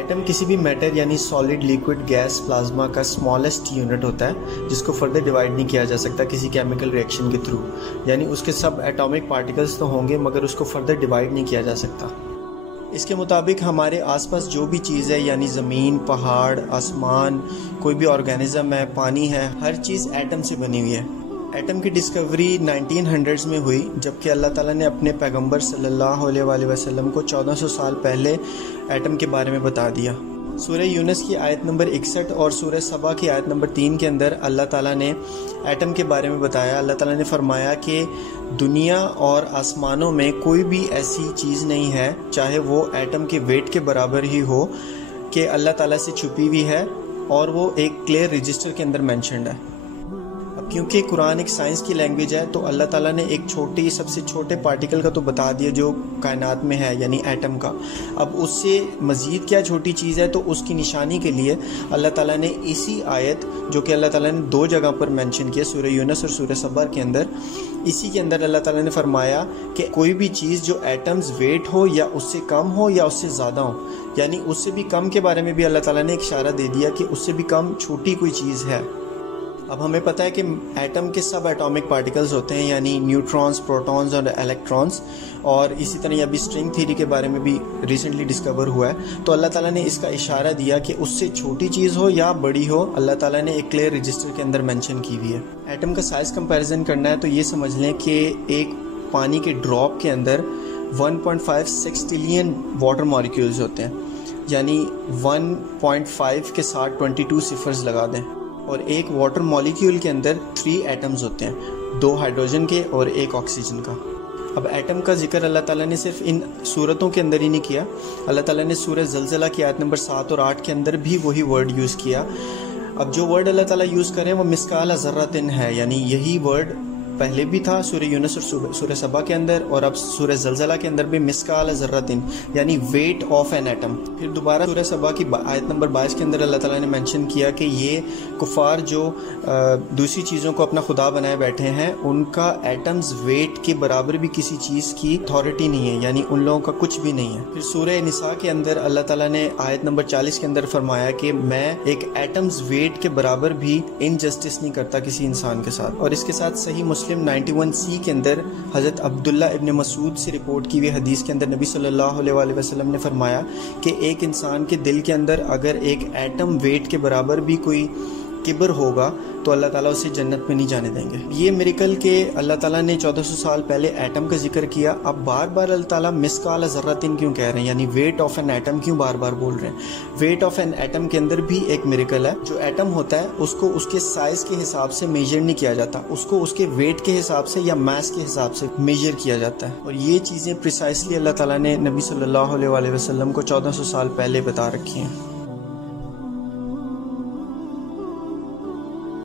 Atom کسی بھی metre یعنی سالڈ، لیکوڈ، گیس، پلازما کا اسمالسٹ یونٹ ہوتا ہے جس کو فردر ڈیوائڈ نہیں کیا جا سکتا کسی کیمیکل ریئیکشن کے تھرو. یعنی اس کے سب ایٹامک پارٹیکلز تو ہوں گے مگر اس کو فردر ڈیوائڈ نہیں کیا جا سکتا. اس کے مطابق ہمارے آس پاس جو بھی چیز ہے یعنی زمین، پہاڑ، آسمان، کوئی بھی آرگینزم ہے، پانی ہے، ہر چیز ایٹم سے بنی ہوئی ہے. ایٹم کی ڈسکوری 1900s میں ہوئی جبکہ اللہ تعالیٰ نے اپنے پیغمبر صلی اللہ علیہ وآلہ وسلم کو 1400 سال پہلے ایٹم کے بارے میں بتا دیا. سورہ یونس کی آیت نمبر 61 اور سورہ سبا کی آیت نمبر 3 کے اندر اللہ تعالیٰ نے ایٹم کے بارے میں بتایا. اللہ تعالیٰ نے فرمایا کہ دنیا اور آسمانوں میں کوئی بھی ایسی چیز نہیں ہے چاہے وہ ایٹم کے ویٹ کے برابر ہی ہو کہ اللہ تعالیٰ سے چھپی ہوئی ہے اور وہ ایک کلیئر رجسٹر کے اندر مینشنڈ ہے. کیونکہ قرآن ایک سائنس کی لینگویج ہے تو اللہ تعالیٰ نے ایک سب سے چھوٹے پارٹیکل کا تو بتا دیا جو کائنات میں ہے یعنی ایٹم کا. اب اس سے مزید کیا چھوٹی چیز ہے تو اس کی نشانی کے لیے اللہ تعالیٰ نے اسی آیت جو کہ اللہ تعالیٰ نے 2 جگہ پر مینشن کیا، سورہ یونس اور سورہ سبا کے اندر، اسی کے اندر اللہ تعالیٰ نے فرمایا کہ کوئی بھی چیز جو ایٹمز ویٹ ہو یا اس سے کم ہو یا اس سے زیادہ ہو، یعنی اس سے بھی کم کے بارے میں بھی اللہ تعالیٰ نے ایک اشارہ دے دیا کہ اس سے بھی کم چھوٹی کوئی چیز ہے. اب ہمیں پتہ ہے کہ ایٹم کے سب ایٹامک پارٹیکلز ہوتے ہیں یعنی نیوٹرونز، پروٹونز اور الیکٹرونز، اور اسی طرح ابھی اسٹرنگ تھیوری کے بارے میں بھی ریسنٹلی ڈسکور ہوا ہے. تو اللہ تعالیٰ نے اس کا اشارہ دیا کہ اس سے چھوٹی چیز ہو یا بڑی ہو اللہ تعالیٰ نے ایک کلیئر رجسٹر کے اندر مینشن کی ہوئی ہے. ایٹم کا سائز کمپیریزن کرنا ہے تو یہ سمجھ لیں کہ ایک پانی کے ڈراپ کے اندر 1.56 ٹریلین واٹر مالیکیولز ہوتے ہیں، یعنی 1.5 کے ساتھ 22 صفرز لگا دیں، اور ایک واٹر مالیکیول کے اندر 3 ایٹمز ہوتے ہیں، 2 ہائیڈروجن کے اور 1 آکسیجن کا. اب ایٹم کا ذکر اللہ تعالیٰ نے صرف ان صورتوں کے اندر ہی نہیں کیا، اللہ تعالیٰ نے سورہ زلزلہ کی آیت نمبر 7 اور 8 کے اندر بھی وہی ورڈ یوز کیا. اب جو ورڈ اللہ تعالیٰ یوز کریں وہ مثقال ذرۃ ہے، یعنی یہی ورڈ پہلے بھی تھا سورہ یونس اور سورہ سبا کے اندر، اور اب سورہ زلزلہ کے اندر بھی مثقال ذرۃ یعنی ویٹ آف این ایٹم. پھر دوبارہ سورہ سبا کی آیت نمبر 22 کے اندر اللہ تعالیٰ نے مینشن کیا کہ یہ کفار جو دوسری چیزوں کو اپنا خدا بنائے بیٹھے ہیں ان کا ایٹمز ویٹ کے برابر بھی کسی چیز کی اتھارٹی نہیں ہے، یعنی ان لوگوں کا کچھ بھی نہیں ہے. پھر سورہ نساء کے اندر اللہ تعالیٰ نے آیت نمبر 40 کے اندر فرمایا کہ میں ایک ایٹمز ویٹ کے برابر بھی انجسٹس نہیں کرتا کسی انسان کے ساتھ. اور اس کے ساتھ صحیح مسلم 91C کے اندر حضرت عبداللہ ابن مسعود سے رپورٹ کی ہوئی حدیث کے اندر نبی صلی اللہ علیہ وآلہ وسلم نے فرمایا کہ ایک انسان کے دل کے اندر اگر ایک ایٹم ویٹ کے برابر بھی کوئی کبر ہوگا تو اللہ تعالیٰ اسے جنت میں نہیں جانے دیں گے. یہ میریکل کہ اللہ تعالیٰ نے 1400 سال پہلے ایٹم کا ذکر کیا، اب بار بار اللہ تعالیٰ مثقال ذرۃ کیوں کہہ رہے ہیں، یعنی ویٹ آف این ایٹم کیوں بار بار بول رہے ہیں. ویٹ آف این ایٹم کے اندر بھی ایک میریکل ہے. جو ایٹم ہوتا ہے اس کو اس کے سائز کے حساب سے میجر نہیں کیا جاتا، اس کو اس کے ویٹ کے حساب سے یا میس کے حساب سے میجر کیا جاتا ہے. اور یہ چیزیں پریسائسلی اللہ تعالیٰ نے نبی صلی اللہ علیہ وآلہ وسلم کو 1400 سال پہلے بتا رکھی ہیں.